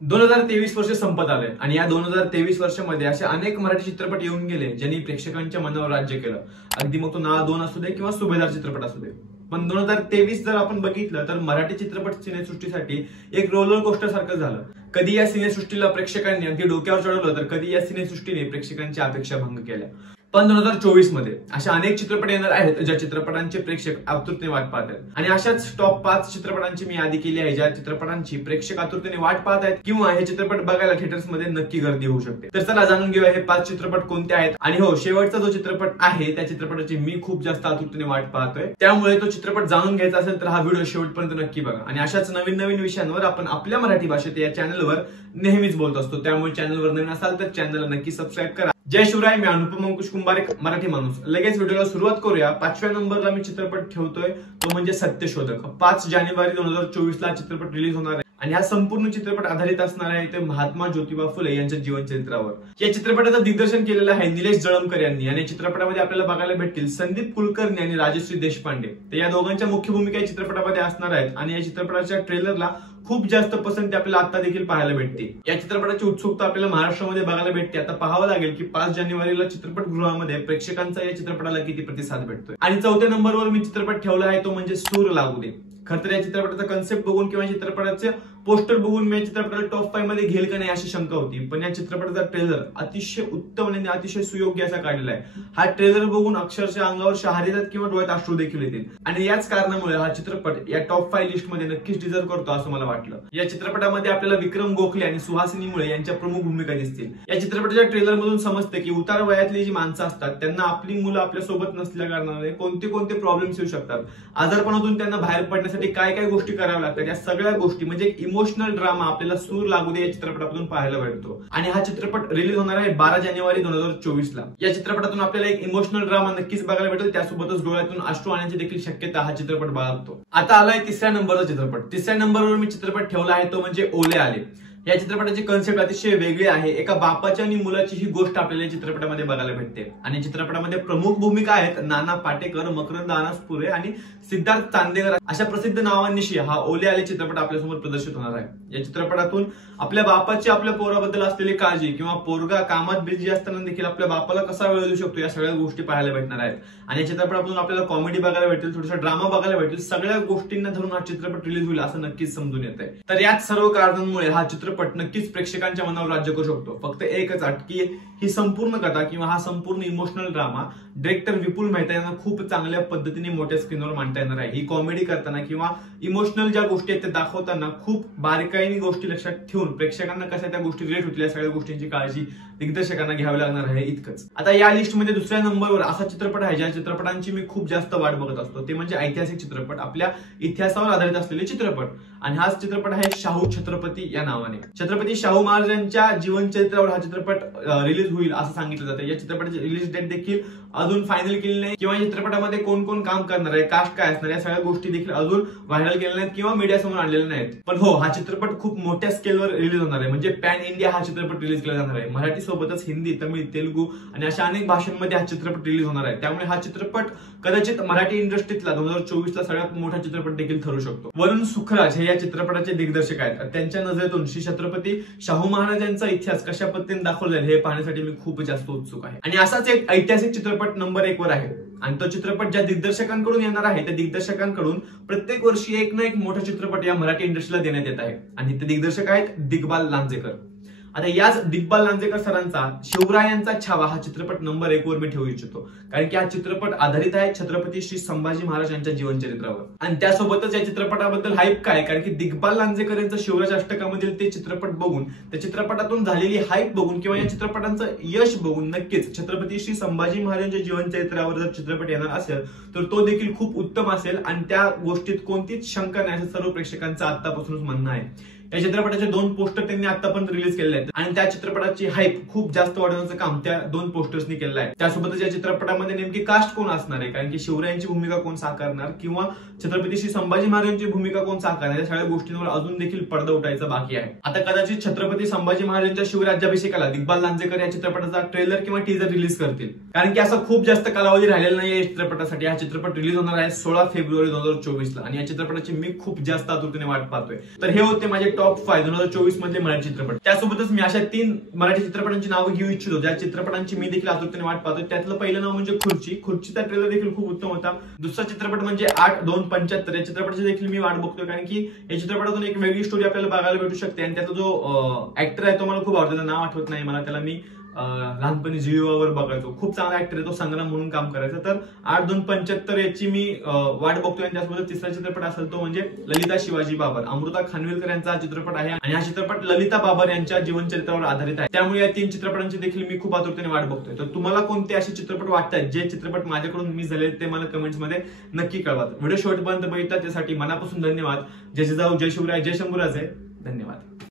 2023 वर्ष संपत आले आणि या 2023 वर्षामध्ये असे अनेक मराठी चित्रपट येऊन गेले ज्यांनी प्रेक्षकांच्या मनावर राज्य केलं. अगदी मग तो नाळ 2 असू दे किंवा सुभेदार चित्रपट असू दे. पण 2023 जर आपण बघितलं तर मराठी चित्रपट सिनेसृष्टीसाठी एक रोलर कोस्टर सारखं झालं. कधी या सिनेसृष्टीला प्रेक्षकांनी अगदी डोक्यावर चढवलं तर कधी या सिनेसृष्टीने प्रेक्षकांच्या अपेक्षा भंग केल्या. पण 2024 मध्ये अशा अनेक चित्रपट येणार आहेत ज्या चित्रपटांचे प्रेक्षक आतुरतेने वाट पाहत आहेत. आणि अशाच टॉप 5 चित्रपटांची मी यादी केली आहे ज्या चित्रपटांची प्रेक्षक आतुरतेने वाट पाहत आहेत किंवा हे चित्रपट बघायला थिएटर्स मध्ये नक्की गर्दी होऊ शकते. तर चला जाणून घेऊया हे 5 चित्रपट कोणते आहेत. आणि हो, शेवटचा जो चित्रपट आहे त्या चित्रपटाची मी खूप जास्त आतुरतेने वाट पाहतोय. त्यामुळे तो चित्रपट जाणून घ्यायचा असेल तर हा व्हिडिओ शेवटपर्यंत नक्की बघा. आणि अशाच नवीन नवीन विषयांवर आपण आपल्या मराठी भाषेत या चॅनलवर नेहमीच बोलत असतो. त्यामुळे चॅनलवर नवीन असाल तर चॅनलला नक्की सबस्क्राईब करा. जय शिवराय. मी अनुपम अंकुश कुंभारे, मराठी माणूस. लगेच व्हिडिओला सुरुवात करूया. 5व्या नंबरला मी चित्रपट ठेवतोय तो म्हणजे सत्यशोधक. 5 जानेवारी 2024 ला चित्रपट रिलीज होणार आहे आणि हा संपूर्ण चित्रपट आधारित असणार आहे ते महात्मा ज्योतिबा फुले यांच्या जीवनचरित्रावर. या चित्रपटाचं दिग्दर्शन केलेलं आहे निलेश जळमकर यांनी आणि चित्रपटामध्ये आपल्याला बघायला भेटतील संदीप कुलकर्णी आणि राजश्री देशपांडे. तर या दोघांच्या मुख्य भूमिका या चित्रपटामध्ये असणार आहेत आणि या चित्रपटाच्या ट्रेलरला खूप जास्त पसंती आपल्याला आता देखील पाहायला भेटते. या चित्रपटाची उत्सुकता आपल्याला महाराष्ट्रामध्ये बघायला भेटते. आता पाहावं लागेल की 5 जानेवारीला चित्रपटगृहामध्ये प्रेक्षकांचा या चित्रपटाला किती प्रतिसाद भेटतोय. आणि 4थ्या नंबरवर मी चित्रपट ठेवला आहे तो म्हणजे सूर लागू दे. खरं तर या चित्रपटाचा कन्सेप्ट बघून किंवा चित्रपटाचे पोस्टर बघून मी या चित्रपटाला टॉप 5 मध्ये घेईल का नाही अशी शंका होती. पण या चित्रपटाचा ट्रेलर अतिशय उत्तम आणि अतिशय सुयोग्य असा काढलेला आहे. हा ट्रेलर बघून अक्षरशः अंगावर शहारे येतात किंवा डोळ्यात अश्रू देखील येतील. आणि याच कारणामुळे हा चित्रपट या टॉप 5 लिस्ट मध्ये नक्कीच डिझर्व करतो असं मला वाटलं. या चित्रपटामध्ये आपल्याला विक्रम गोखले आणि सुहासिनी मुळे यांच्या प्रमुख भूमिका दिसतील. या चित्रपटाच्या ट्रेलर मधून समजते की उतार वयातली जी माणसं असतात त्यांना आपली मुलं आपल्या सोबत नसल्या कारणाने कोणते कोणते प्रॉब्लेम्स येऊ शकतात. आजारपणातून त्यांना बाहेर पडण्यासाठी काय काय गोष्टी कराव्या लागतात. या सगळ्या गोष्टी म्हणजे इमोशनल ड्रामा आपल्याला सूर लागू दे या चित्रपटातून पाहायला भेटतो. आणि हा चित्रपट रिलीज होणार आहे 12 जानेवारी 2024 ला. या चित्रपटातून आपल्याला एक इमोशनल ड्रामा नक्कीच बघायला भेटेल. त्यासोबतच डोळ्यातून अश्रू आणण्याची देखील शक्यता हा चित्रपट बाळगतो. आता आलाय 3ऱ्या नंबरचा चित्रपट. 3ऱ्या नंबरवर मी चित्रपट ठेवला आहे तो म्हणजे ओले आले. या चित्रपटाची कन्सेप्ट अतिशय वेगळी आहे. एका बापाच्या आणि मुलाची ही गोष्ट आपल्याला या चित्रपटामध्ये बघायला भेटते. आणि चित्रपटामध्ये प्रमुख भूमिका आहेत नाना पाटेकर, मकरंद अनासपुरे आणि सिद्धार्थ चांदेकर अशा प्रसिद्ध नावांनिशी हा ओले आले चित्रपट आपल्यासमोर प्रदर्शित होणार आहे. या चित्रपटातून आपल्या बापाची आपल्या पोराबद्दल असलेली काळजी किंवा पोरगा कामात बिझी असताना देखील आपल्या बापाला कसा वेळ देऊ शकतो या सगळ्या गोष्टी पाहायला भेटणार आहेत. आणि या चित्रपटातून आपल्याला कॉमेडी बघायला भेटेल, थोडासा ड्रामा बघायला भेटेल. सगळ्या गोष्टींना धरून हा चित्रपट रिलीज होईल असं नक्कीच समजून येत आहे. तर याच सर्व कारणांमुळे हा चित्रपट नक्कीच प्रेक्षकांच्या मनावर राज्य करू शकतो. फक्त एकच अट की ही संपूर्ण कथा किंवा हा संपूर्ण इमोशनल ड्रामा डायरेक्टर विपुल मेहता यांना खूप चांगल्या पद्धतीने मोठ्या स्क्रीनवर मांडता येणार आहे. ही कॉमेडी करताना किंवा इमोशनल ज्या गोष्टी आहेत त्या दाखवताना खूप बारकाईने गोष्टी लक्षात ठेवून प्रेक्षकांना कशा त्या गोष्टी रिलेट होतील या सगळ्या गोष्टींची काळजी दिग्दर्शकांना घ्यावी लागणार आहे इतकंच. आता या लिस्टमध्ये 2ऱ्या नंबरवर असा चित्रपट आहे ज्या चित्रपटांची मी खूप जास्त वाट बघत असतो ते म्हणजे ऐतिहासिक चित्रपट, आपल्या इतिहासावर आधारित असलेले चित्रपट. आणि हाच चित्रपट आहे शाहू छत्रपती या नावाने. छत्रपती शाहू महाराजांच्या जीवनचरित्रावर हा चित्रपट रिलीज होईल असं सांगितलं जातं. या चित्रपटाची रिलीज डेट देखील अजून फायनल केली नाही किंवा या चित्रपटामध्ये कोण कोण काम करणार आहे, कास्ट काय असणार, या सगळ्या गोष्टी देखील अजून व्हायरल केल्या नाहीत किंवा मीडिया समोर आणलेल्या नाहीत. पण हो, हा चित्रपट खूप मोठ्या स्केलवर रिलीज होणार आहे. म्हणजे पॅन इंडिया हा चित्रपट रिलीज केला जाणार आहे. मराठी सोबतच हिंदी, तमिळ, तेलुगू आणि अशा अनेक भाषांमध्ये हा चित्रपट रिलीज होणार आहे. त्यामुळे हा चित्रपट कदाचित मराठी इंडस्ट्रीतला 2024 ला सगळ्यात मोठा चित्रपट देखील ठरू शकतो. वरुण सुखराज हे या चित्रपटाचे दिग्दर्शक आहेत. त्यांच्या नजरेतून श्री छत्रपती शाहू महाराजांचा इतिहास कशा पद्धतीने दाखवला जाईल हे पाहण्यासाठी मी खूप जास्त उत्सुक आहे. आणि असाच एक ऐतिहासिक चित्रपट नंबर 1 वर आहे. आणि तो चित्रपट ज्या दिग्दर्शकांकडून येणार आहे त्या दिग्दर्शकांकडून प्रत्येक वर्षी एक ना एक मोठा चित्रपट या मराठी इंडस्ट्रीला देण्यात येत आहे. आणि ते दिग्दर्शक आहेत दिग्बाल लांजेकर. आता याच दिग्बाल लांजेकर सरांचा शिवरायांचा छावा हा चित्रपट नंबर 1 वर मी ठेवू इच्छितो. कारण की हा चित्रपट आधारित आहे छत्रपती श्री संभाजी महाराज यांच्या जीवनचरित्रावर. आणि त्यासोबतच या चित्रपटाबद्दल हाईप काय, कारण की दिग्बाल लांजेकर यांचं शिवराज अष्टकामधील ते चित्रपट बघून, त्या चित्रपटातून झालेली हाईप बघून किंवा या चित्रपटांचं यश बघून नक्कीच छत्रपती श्री संभाजी महाराजांच्या जीवनचरित्रावर जर चित्रपट येणार असेल तर तो देखील खूप उत्तम असेल. आणि त्या गोष्टीत कोणतीच शंका नाही असं सर्व प्रेक्षकांचं आतापासूनच म्हणणं आहे. या चित्रपटाचे 2 पोस्टर त्यांनी आतापर्यंत रिलीज केलेले आहेत आणि त्या चित्रपटाची हाईप खूप जास्त वाढवण्याचं काम त्या 2 पोस्टर्सनी केलं आहे. त्यासोबतच या चित्रपटामध्ये नेमकी कास्ट कोण असणार आहे, कारण की शिवरायांची भूमिका कोण साकारणार किंवा छत्रपती श्री संभाजी महाराजांची भूमिका कोण साकारणार या सगळ्या गोष्टींवर अजून देखील पडदा उठायचा बाकी आहे. आता कदाचित छत्रपती संभाजी महाराजांच्या शिवराज्याभिषेकाला दिग्बाल लांजेकर या चित्रपटाचा ट्रेलर किंवा टीजर रिलीज करतील. कारण की असं खूप जास्त कालावधी राहिलेला नाही या चित्रपटासाठी. हा चित्रपट रिलीज होणार आहे 16 फेब्रुवारी 2024 ला आणि या चित्रपटाची मी खूप जास्त आतुरतेने वाट पाहतोय. तर हे होते माझे टॉप 5 2024 मधले मराठी चित्रपट. त्यासोबतच मी अशा 3 मराठी चित्रपटांची नावं घेऊ इच्छितो ज्या चित्रपटांची मी देखील आतुरतेने वाट पाहतो. त्यातलं पहिलं नाव म्हणजे खुर्चीचा ट्रेलर देखील खूप उत्तम होता. दुसरा चित्रपट म्हणजे 8-2-75 या चित्रपटाची देखील मी वाट बघतोय, कारण की या चित्रपटातून एक वेगळी स्टोरी आपल्याला बघायला भेटू शकते. आणि त्याचा जो ऍक्टर आहे तो मला खूप आवडतो. त्याचं नाव आठवत नाही मला. त्याला मी लहानपणी जिओवर बघायचो. खूप चांगला ऍक्टर आहे तो, संग्राम म्हणून काम करायचा. तर 8-2-75 याची मी वाट बघतोय. आणि त्यासोबत तिसरा चित्रपट असेल तो म्हणजे ललिता शिवाजी बाबर. अमृता खानविलकर यांचा हा चित्रपट आहे आणि हा चित्रपट ललिता बाबर यांच्या जीवनचरित्रावर आधारित आहे. त्यामुळे या 3 चित्रपटांची देखील मी खूप आतुरतेने वाट बघतोय. तर तुम्हाला कोणते असे चित्रपट वाटतात जे चित्रपट माझ्याकडून मिस झाले ते मला कमेंट्स मध्ये नक्की कळवा. व्हिडिओ शेवटपर्यंत बघितला त्यासाठी मनापासून धन्यवाद. जय जिजाऊ, जय शिवराय, जय शंभूराजे. धन्यवाद.